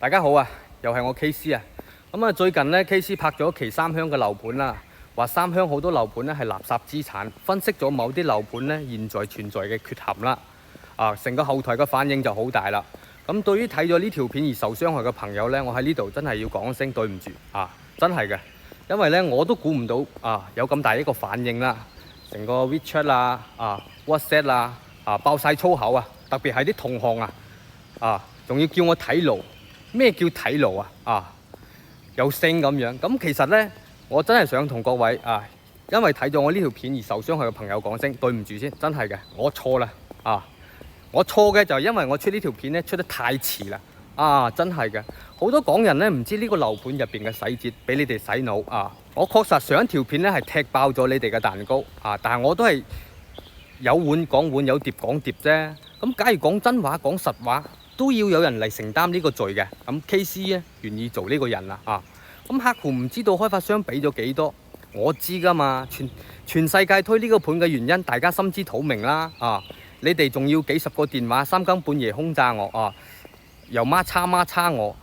大家好啊，又係我 KC 啊。最近呢 KC 拍咗期三鄉嘅樓盤啦，話三鄉好多樓盤呢係垃圾資產，分析咗某啲樓盤呢現在存在嘅缺陷啦。成個後台嘅反應就好大啦。咁對於睇咗呢條片而受傷害嘅朋友呢，我喺呢度真係要講聲對唔住啊，真係嘅，因為呢我都估唔到有咁大一個反應啦，成個 WeChat 啦、WhatsApp 啦爆晒粗口啊，特別係啲同行仲要叫我睇路。咩叫睇路有聲咁樣。咁其實呢，我真係想同各位因為睇咗我呢條片而受傷害嘅朋友講聲對唔住先，真係嘅，我錯啦我錯嘅就係因為我出呢條片呢出得太遲啦真係嘅，好多港人呢唔知呢個樓盤入邊嘅細節俾你哋洗腦我確實上一條片呢係踢爆咗你哋嘅蛋糕但係我都係有碗講碗，有碟講碟啫。咁假如講真話講實話，都要有人嚟承擔呢個罪嘅。咁 KC 咧願意做呢個人啦咁客戶唔知道開發商俾咗幾多，我知噶嘛。全世界推呢個盤嘅原因，大家心知肚明啦你哋仲要幾十個電話三更半夜轟炸我又孖叉我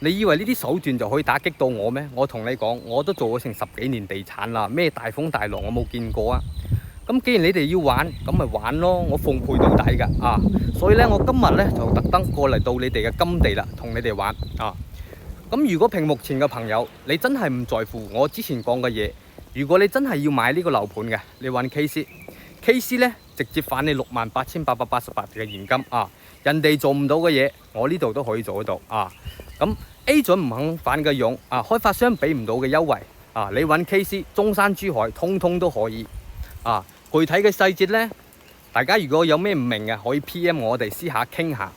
你以為呢啲手段就可以打擊到我咩？我同你講，我都做咗成10幾年地產啦，咩大風大浪我冇見過咁既然你哋要玩，咁咪玩咯，我奉陪到底㗎所以咧，我今日咧就特登過嚟到你哋嘅金地啦，同你哋玩咁如果屏幕前嘅朋友，你真係唔在乎我之前講嘅嘢，如果你真係要買呢個樓盤嘅，你揾 KC 咧直接返你68,888嘅現金人哋做唔到嘅嘢，我呢度都可以做得到咁 A 準唔肯返嘅佣開發商俾唔到嘅優惠你揾 KC 中山珠海通通都可以具體嘅細節呢，大家如果有咩唔明嘅，可以 PM 我哋私下傾下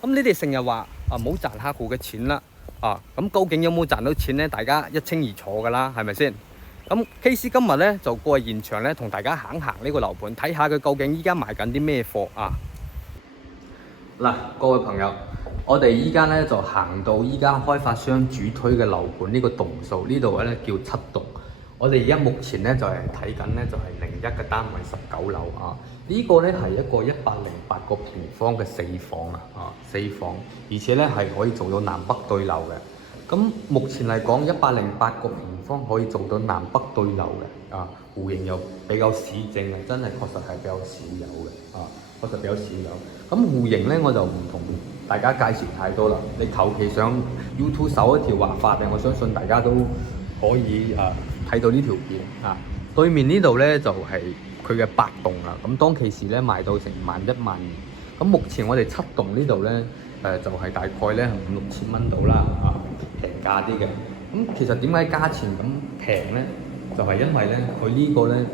咁你哋成日話冇賺客戶嘅錢啦咁究竟有冇賺到錢呢？大家一清二楚噶啦，係咪先？咁 KC 今日呢，就過去現場呢，同大家行呢個樓盤，睇下佢究竟依家賣緊啲咩貨嗱，各位朋友，我哋依家呢，就行到依家開發商主推嘅樓盤呢個棟數，呢度呢叫7棟。我哋而家目前咧就係睇緊咧就係01嘅單位19樓呢個咧係一個108個平方嘅4房4房，而且咧係可以做到南北對流嘅。咁目前嚟講，108個平方可以做到南北對流嘅戶型又比較市正嘅，真係確實係比較少有嘅確實比較少有。咁戶型咧我就唔同大家介紹太多啦，你求其上 YouTube 搜一條畫法嘅，我相信大家都可以睇到呢條片對面呢度呢，就係佢嘅8棟啦。咁當其時呢，賣到成11000、12000。咁目前我哋7棟呢度呢，就係大概呢5、6千蚊到啦平價啲嘅。咁其實點解價錢咁平呢？就係因為呢，佢呢個呢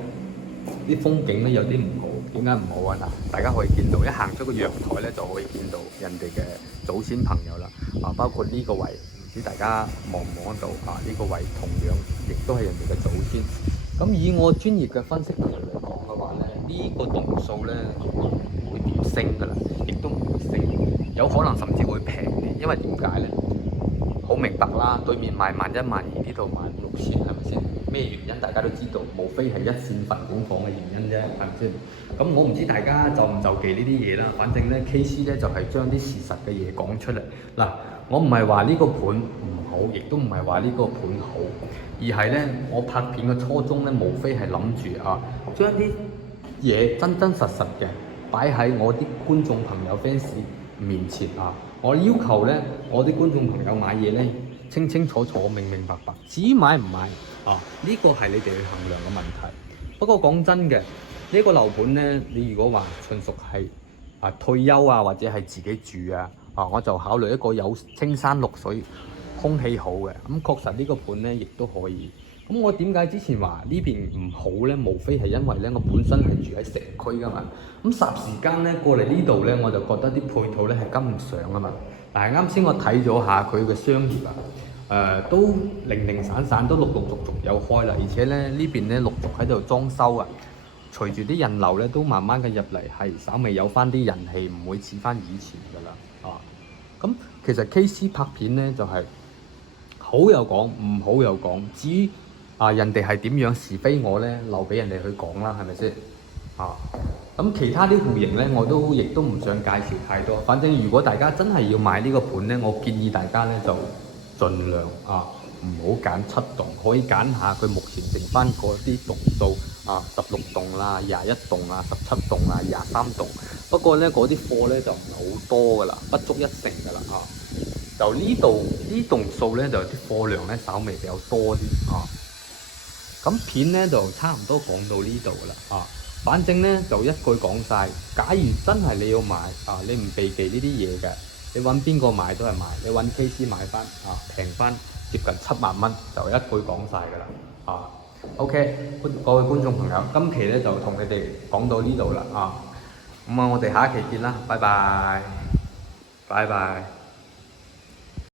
啲風景呢有啲唔好。點解唔好大家可以見到，一行出個陽台呢，就可以見到人哋嘅祖先朋友啦包括呢個位。唔知大家望唔望到呢個位同樣亦都係人哋嘅祖先。咁以我專業嘅分析嚟講嘅話咧，呢個棟數咧唔會點升㗎啦，亦都唔會升，有可能甚至會平啲。因為點解咧？好明白啦，對面賣11000、12000，呢度賣5、6千，係咪先？咩原因大家都知道，無非係一線份管房嘅原因啫，係咪先？咁我唔知大家就唔就記呢啲嘢啦。反正咧 KC 咧就係將啲事實嘅嘢講出嚟嗱。我唔係話呢個盤唔好，亦都唔係話呢個盤好，而係呢，我拍片嘅初衷呢，無非係諗住將啲嘢真真實實嘅擺喺我啲觀眾朋友 fans 面前我要求呢，我啲觀眾朋友買嘢呢，清清楚楚、明明白白。至於買唔買呢個係你哋去衡量嘅問題。不過講真嘅，呢個樓盤呢，你如果話純屬係退休或者係自己住我就考慮一個有青山綠水、空氣好嘅。咁確實呢個盤呢亦都可以。咁我點解之前話呢邊唔好呢？無非係因為呢，我本身係住喺城區噶嘛。咁霎時間呢，過嚟呢度呢，我就覺得啲配套呢係跟唔上啊嘛。但係啱先我睇咗下佢嘅商業都零零散散都陸陸續續有開啦，而且呢邊呢陸續喺度裝修隨住啲人流呢都慢慢嘅入嚟，係稍微有翻啲人氣，唔會似翻以前噶啦。咁其實 KC 拍片呢就係好又講，唔好又講。至於人哋係點樣是非我呢，留俾人哋去講啦，係咪先咁其他啲戶型咧，我亦都唔想介紹太多。反正如果大家真係要買呢個盤咧，我建議大家咧就盡量唔好揀7棟，可以揀下佢目前剩翻嗰啲棟數16棟啦、21棟啊、17棟啊、23棟。不過咧嗰啲貨咧就唔係好多噶啦，不足1成噶啦就呢棟數咧就啲貨量咧稍微比較多啲咁片咧就差唔多講到呢度噶啦反正咧就一句講晒，假如真係你要買你唔避忌呢啲嘢嘅，你揾邊個買都係買，你揾 KC 買翻平翻接近7萬蚊，就一句講晒噶啦OK，各位觀眾朋友，今期咧就同你哋講到呢度啦咁我哋下一期見啦，拜拜，拜拜。